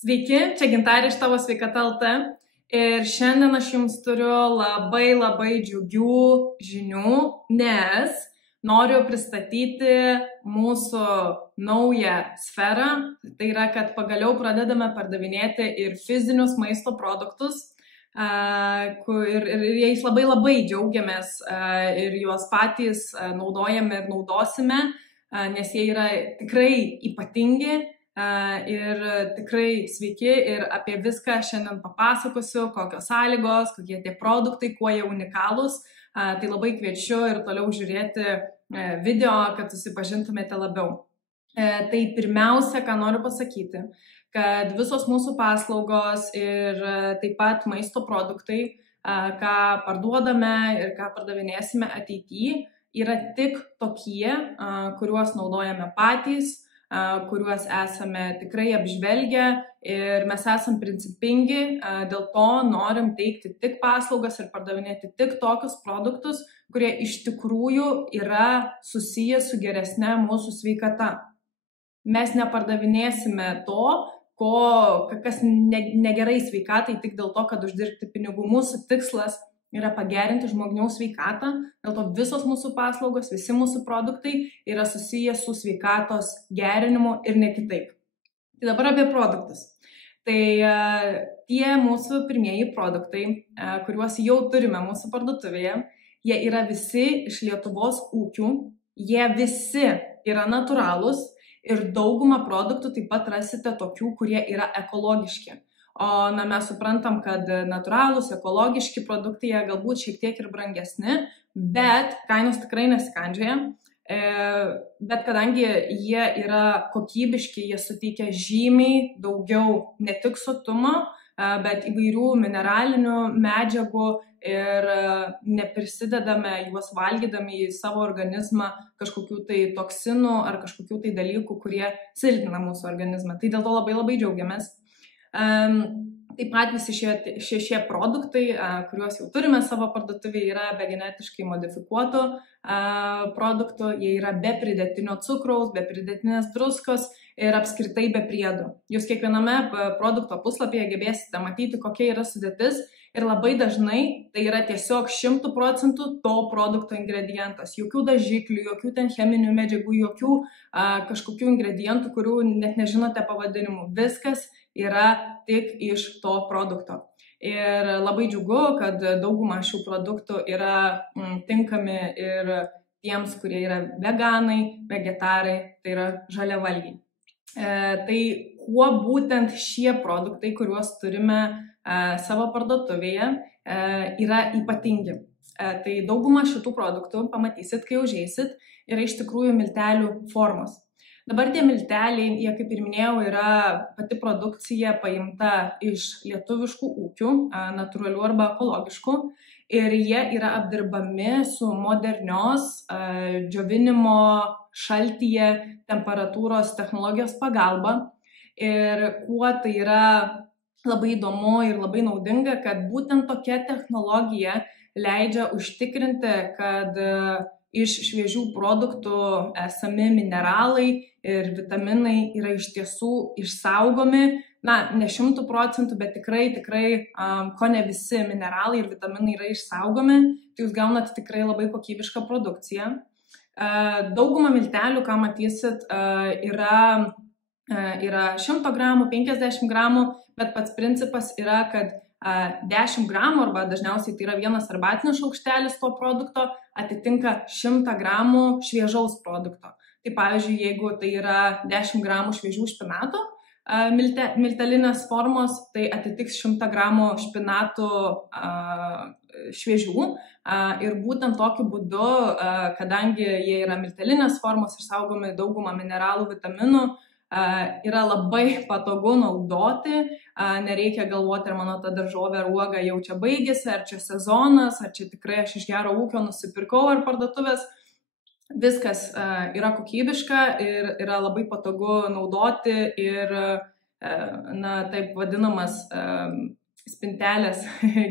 Sveiki, čia Gintarė iš Tavo sveikata LT ir šiandien aš jums turiu labai džiugių žinių, nes noriu pristatyti mūsų naują sferą. Tai yra, kad pagaliau pradedame pardavinėti ir fizinius maisto produktus ir jais labai džiaugiamės ir juos patys naudojame ir naudosime, nes jie yra tikrai ypatingi. Ir tikrai sveiki ir apie viską šiandien papasakosiu, kokios sąlygos, kokie tie produktai, kuo jie unikalūs. Tai labai kviečiu ir toliau žiūrėti video, kad susipažintumėte labiau. Tai pirmiausia, ką noriu pasakyti, kad visos mūsų paslaugos ir taip pat maisto produktai, ką parduodame ir ką pardavinėsime ateityje, yra tik tokie, kuriuos naudojame patys, kuriuos esame tikrai apžvelgę ir mes esam principingi, dėl to norim teikti tik paslaugas ir pardavinėti tik tokius produktus, kurie iš tikrųjų yra susiję su geresne mūsų sveikata. Mes nepardavinėsime to, kas negerai sveikatai tik dėl to, kad uždirbti pinigų. Mūsų tikslas yra pagerinti žmonių sveikatą, dėl to visos mūsų paslaugos, visi mūsų produktai yra susiję su sveikatos gerinimu ir ne kitaip. Tai dabar apie produktus. Tai tie mūsų pirmieji produktai, kuriuos jau turime mūsų parduotuvėje, jie yra visi iš Lietuvos ūkių, jie visi yra natūralūs ir daugumą produktų taip pat rasite tokių, kurie yra ekologiški. O mes suprantam, kad natūralūs, ekologiški produktai jie galbūt šiek tiek ir brangesni, bet kainos tikrai nesikandžioja. Bet kadangi jie yra kokybiški, jie suteikia žymiai daugiau ne tik sotumo, bet įvairių mineralinių medžiagų ir neprisidedame juos valgydami į savo organizmą kažkokių tai toksinų ar kažkokių tai dalykų, kurie silpnina mūsų organizmą. Tai dėl to labai džiaugiamės. Taip pat visi šie produktai, kuriuos jau turime savo parduotuvėje, yra be genetiškai modifikuotų produktų, jie yra be pridėtinio cukraus, be pridėtinės druskos ir apskritai be priedų. Jūs kiekviename produkto puslapyje gebėsite matyti, kokia yra sudėtis ir labai dažnai tai yra tiesiog 100% to produkto ingredientas. Jokių dažiklių, jokių ten cheminių medžiagų, jokių kažkokių ingredientų, kurių net nežinote pavadinimų. Viskas yra tik iš to produkto. Ir labai džiugu, kad dauguma šių produktų yra tinkami ir tiems, kurie yra veganai, vegetarai, tai yra žaliavalgiai. Tai kuo būtent šie produktai, kuriuos turime savo parduotuvėje, yra ypatingi. Tai dauguma šitų produktų, pamatysit, kai užeisit, yra iš tikrųjų miltelių formos. Dabar tie milteliai, jie kaip ir minėjau, yra pati produkcija paimta iš lietuviškų ūkių, natūralių arba ekologiškų, ir jie yra apdirbami su modernios džiovinimo šaltyje temperatūros technologijos pagalba. Ir kuo tai yra labai įdomu ir labai naudinga, kad būtent tokia technologija leidžia užtikrinti, kad iš šviežių produktų esami mineralai ir vitaminai yra iš tiesų išsaugomi, ne 100%, bet tikrai ko ne visi mineralai ir vitaminai yra išsaugomi, tai jūs gaunate tikrai labai kokybišką produkciją. Dauguma miltelių, ką matysit, yra 100 gramų, 50 gramų, bet pats principas yra, kad 10 gramų arba dažniausiai tai yra vienas arbatinis šaukštelis to produkto atitinka 100 gramų šviežaus produkto. Tai pavyzdžiui, jeigu tai yra 10 gramų šviežių špinatų miltelinės formos, tai atitiks 100 gramų špinatų šviežių. Ir būtent tokiu būdu, kadangi jie yra miltelinės formos ir saugomi daugumą mineralų, vitaminų, yra labai patogu naudoti, nereikia galvoti, ar mano ta daržovė ar uoga jau čia baigėsi, ar čia sezonas, ar čia tikrai aš iš gero ūkio nusipirkau ar parduotuvės. Viskas yra kokybiška ir yra labai patogu naudoti ir, taip vadinamas spintelės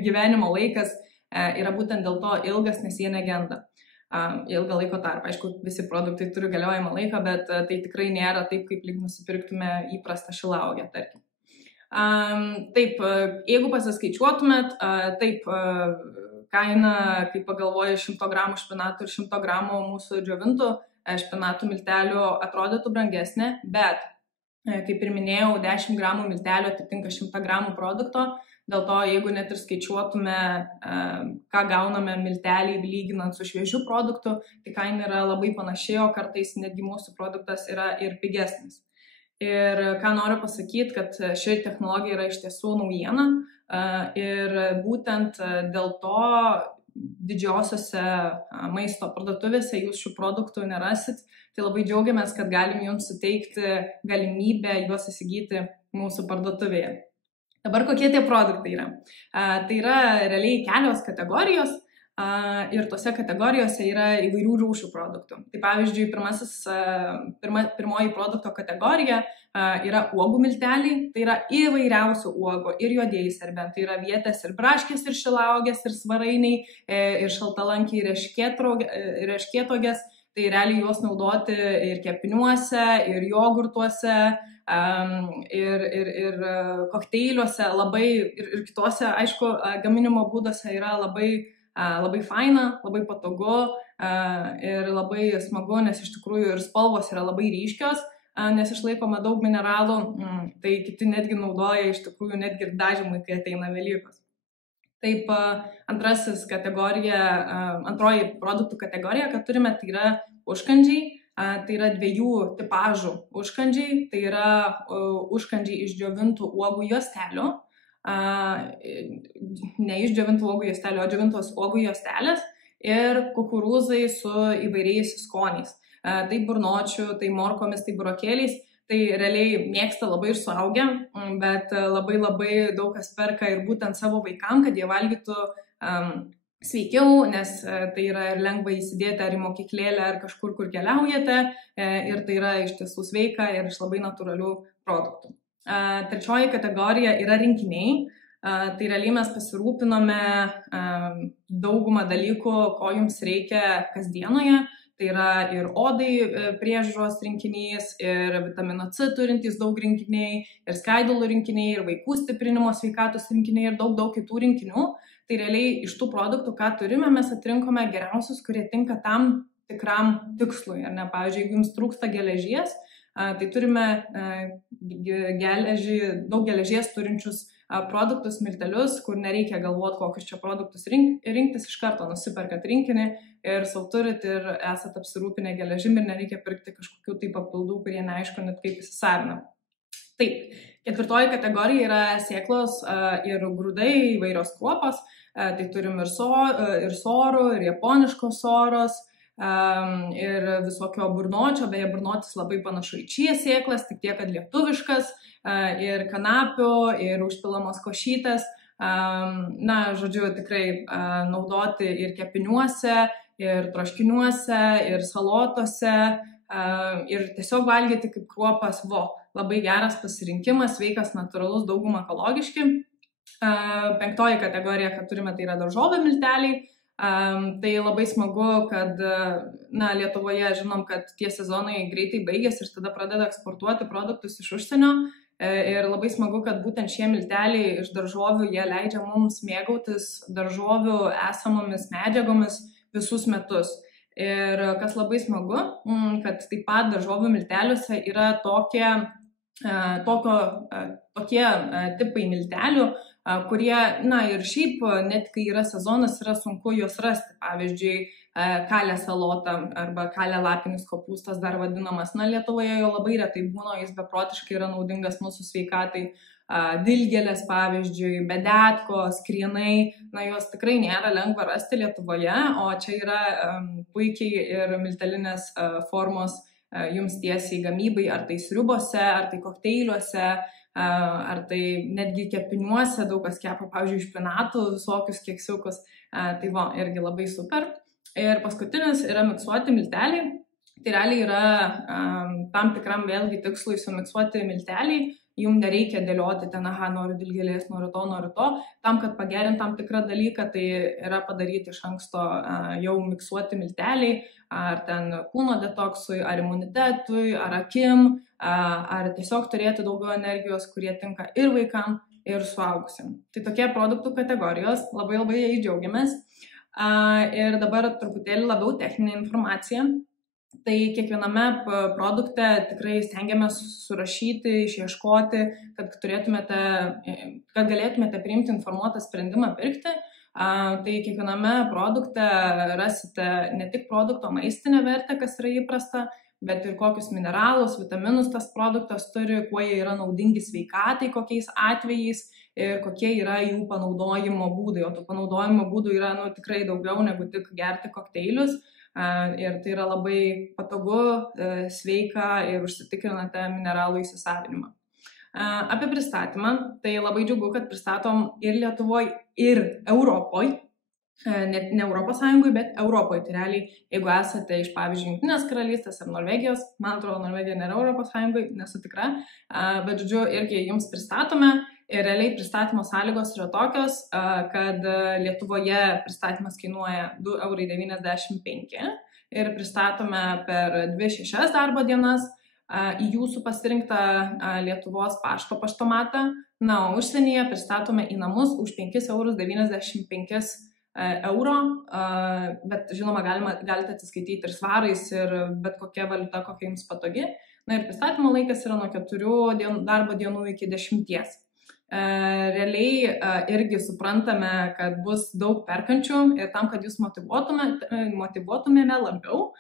gyvenimo laikas yra būtent dėl to ilgas, nes jie negenda. Ilgą laiko tarpą. Aišku, visi produktai turi galiojimą laiką, bet tai tikrai nėra taip, kaip lyg nusipirktume įprastą šilauogę, tarkim. Taip, jeigu pasiskaičiuotumėt, taip, kaina, kai pagalvoji 100 gramų špinatų ir 100 gramų mūsų džiovintų špinatų miltelių atrodytų brangesnė, bet, kaip ir minėjau, 10 gramų miltelių atitinka 100 gramų produkto, dėl to, jeigu net ir skaičiuotume, ką gauname miltelį lyginant su šviežiu produktu, tai kaina yra labai panaši, o kartais netgi mūsų produktas yra ir pigesnis. Ir ką noriu pasakyti, kad ši technologija yra iš tiesų naujiena ir būtent dėl to didžiosiose maisto parduotuvėse jūs šių produktų nerasit. Tai labai džiaugiamės, kad galim jums suteikti galimybę juos įsigyti mūsų parduotuvėje. Dabar kokie tie produktai yra? Tai yra realiai kelios kategorijos ir tose kategorijose yra įvairių rūšių produktų. Tai pavyzdžiui, pirmoji produkto kategorija yra uogų milteliai, tai yra įvairiausių uogų ir juodieji serbentai, tai yra vietės ir braškės, ir šilauogės, ir svarainiai, ir šaltalankiai, ir erškėtuogės, tai realiai juos naudoti ir kepiniuose, ir jogurtuose, ir kokteiliuose, ir kitose, aišku, gaminimo būduose yra labai faina, labai patogu ir labai smagu, nes iš tikrųjų ir spalvos yra labai ryškios, nes išlaikoma daug mineralų, tai kiti netgi naudoja iš tikrųjų netgi ir dažymui, kai ateina Velykos. Taip, antroji produktų kategorija, kad turime, tai yra užkandžiai, tai yra 2 tipažų užkandžiai, tai yra užkandžiai iš džiovintų uogų juostelių, ne iš džiovintų uogų juostelių, o džiovintos uogų juostelės ir kukurūzai su įvairiais skoniais. Tai burnočių, tai morkomis, tai burokėliais, tai realiai mėgsta labai ir suaugę, bet labai daug kas perka ir būtent savo vaikam, kad jie valgytų sveikiau, nes tai yra ir lengva įsidėti ar į mokyklėlę, ar kažkur, kur keliaujate, ir tai yra iš tiesų sveika ir iš labai natūralių produktų. Trečioji kategorija yra rinkiniai. Tai realiai mes pasirūpinome daugumą dalykų, ko jums reikia kasdienoje. Tai yra ir odai priežiūros rinkinys, ir vitamino C turintys daug rinkiniai, ir skaidulų rinkiniai, ir vaikų stiprinimo sveikatos rinkiniai, ir daug kitų rinkinių. Tai realiai iš tų produktų, ką turime, mes atrinkome geriausius, kurie tinka tam tikram tikslui. Ar ne? Pavyzdžiui, jeigu jums trūksta geležies, tai turime daug geležies turinčius produktus, miltelius, kur nereikia galvoti, kokius čia produktus rinktis, iš karto nusiperkat rinkinį ir sau turit ir esat apsirūpinę geležim ir nereikia pirkti kažkokių tai papildų, kurie neaišku net kaip įsisavina. Taip, ketvirtoji kategorija yra sėklos ir grūdai, įvairios kruopos, tai turim ir sorų, ir japoniškos soros, ir visokio burnočio, beje, burnotis labai panašu į čia sėklas, tik tiek, kad lietuviškas, ir kanapių, ir užpilamos košytės, žodžiu, tikrai naudoti ir kepiniuose, ir troškiniuose, ir salotose, ir tiesiog valgyti kaip kruopas, labai geras pasirinkimas, sveikas, natūralus, dauguma ekologiški. Penktoji kategorija, kad turime, tai yra daržovių milteliai. Tai labai smagu, kad Lietuvoje žinom, kad tie sezonai greitai baigėsi ir tada pradeda eksportuoti produktus iš užsienio. Ir labai smagu, kad būtent šie milteliai iš daržovių, jie leidžia mums mėgautis daržovių esamomis medžiagomis visus metus. Ir kas labai smagu, kad taip pat daržovių milteliuose yra tokie tipai miltelių, kurie, ir šiaip, net kai yra sezonas, yra sunku juos rasti. Pavyzdžiui, kalė salota arba kalė lapinis kopūstas dar vadinamas. Lietuvoje jo labai retai būna, jis beprotiškai yra naudingas mūsų sveikatai. Dilgėlės, pavyzdžiui, bedetkos, krienai, juos tikrai nėra lengva rasti Lietuvoje, o čia yra puikiai ir miltelinės formos jums tiesiai gamybai, ar tai sriubose, ar tai kokteiliuose, ar tai netgi kepiniuose, daug kas kepa, pavyzdžiui, špinatų, visokius keksiukus, tai irgi labai super. Ir paskutinis yra miksuoti milteliai, tai realiai yra tam tikram vėlgi tikslui sumiksuoti milteliai, jums nereikia dėlioti ten, noriu dilgėlės, noriu to, tam, kad pagerint tam tikrą dalyką, tai yra padaryti iš anksto jau miksuoti milteliai, ar ten kūno detoksui, ar imunitetui, ar akim, ar tiesiog turėti daugiau energijos, kurie tinka ir vaikam, ir suaugusiam. Tai tokie produktų kategorijos, labai jais džiaugiamės. Ir dabar truputėlį labiau techninė informacija. Tai kiekviename produkte tikrai stengiamės surašyti, išieškoti, kad galėtumėte priimti informuotą sprendimą pirkti. Tai kiekviename produkte rasite ne tik produkto maistinę vertę, kas yra įprasta, bet ir kokius mineralus, vitaminus tas produktas turi, kuo jie yra naudingi sveikatai, kokiais atvejais ir kokie yra jų panaudojimo būdai. O tų panaudojimo būdų yra tikrai daugiau negu tik gerti kokteilius. Ir tai yra labai patogu, sveika ir užsitikrinate mineralų įsisavinimą. Apie pristatymą, tai labai džiugu, kad pristatom ir Lietuvoje, ir Europoje. Ne Europos Sąjungoje, bet Europoje. Tai realiai, jeigu esate iš, pavyzdžiui, Jungtinės karalystės ar Norvegijos, man atrodo, Norvegija nėra Europos Sąjungoje, nesu tikra, bet, žodžiu, irgi jums pristatome ir realiai pristatymo sąlygos yra tokios, kad Lietuvoje pristatymas kainuoja 2,95 € ir pristatome per 2-6 darbo dienas į jūsų pasirinktą Lietuvos paštomatą. Na, o užsienyje pristatome į namus už 5,95 €, bet žinoma galite atsiskaityti ir svarais ir bet kokia valiuta, kokia jums patogi. Na ir pristatymo laikas yra nuo 4 darbo dienų iki 10. Realiai irgi suprantame, kad bus daug perkančių ir tam, kad jūs motyvuotumėme labiau,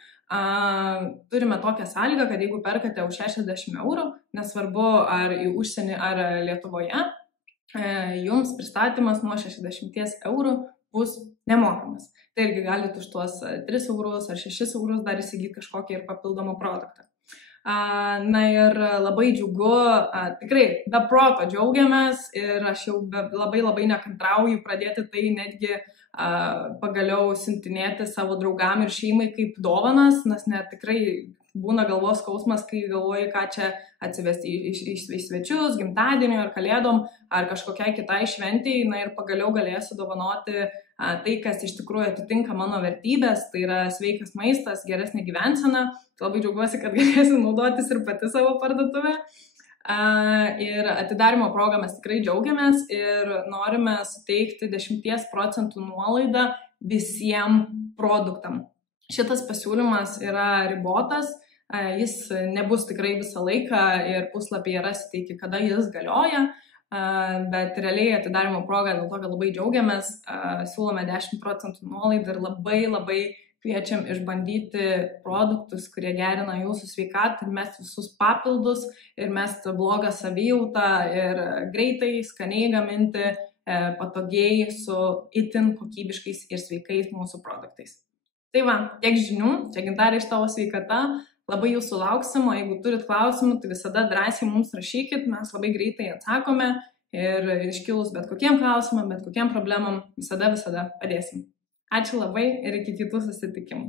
turime tokią sąlygą, kad jeigu perkate už 60 €, nesvarbu ar į užsienį ar Lietuvoje, jums pristatymas nuo 60 € bus nemokamas. Tai irgi galite už tuos 3 € ar 6 € dar įsigyti kažkokį ir papildomą produktą. Na ir labai džiugu, tikrai be proto džiaugiamės ir aš jau labai nekantrauju pradėti tai netgi pagaliau siuntinėti savo draugam ir šeimai kaip dovanas, nes net tikrai būna galvos skausmas, kai galvoji, ką čia atsivesti į svečius, gimtadienio ar kalėdom, ar kažkokiai kitai šventijai, na ir pagaliau galėsiu dovanoti tai, kas iš tikrųjų atitinka mano vertybės, tai yra sveikas maistas, geresnė gyvensena. Tai labai džiaugiuosi, kad galėsiu naudotis ir pati savo parduotuvę. Ir atidarimo progą mes tikrai džiaugiamės ir norime suteikti 10% nuolaidą visiems produktam. Šitas pasiūlymas yra ribotas, jis nebus tikrai visą laiką ir puslapyje rasite, iki kada jis galioja, bet realiai atidarimo progą dėl to, kad labai džiaugiamės, siūlome 10% nuolaidą ir labai kviečiam išbandyti produktus, kurie gerina jūsų sveikatą ir mes visus papildus ir mes blogą savijautą ir greitai, skaniai gaminti, patogiai su itin kokybiškais ir sveikais mūsų produktais. Tai va, tiek žinių, čia Gintarė iš Tavo sveikata, labai jūsų lauksim, o jeigu turit klausimų, tai visada drąsiai mums rašykit, mes labai greitai atsakome ir iškilus bet kokiem klausimam, bet kokiem problemam visada padėsim. Ačiū labai ir iki kitų susitikimų.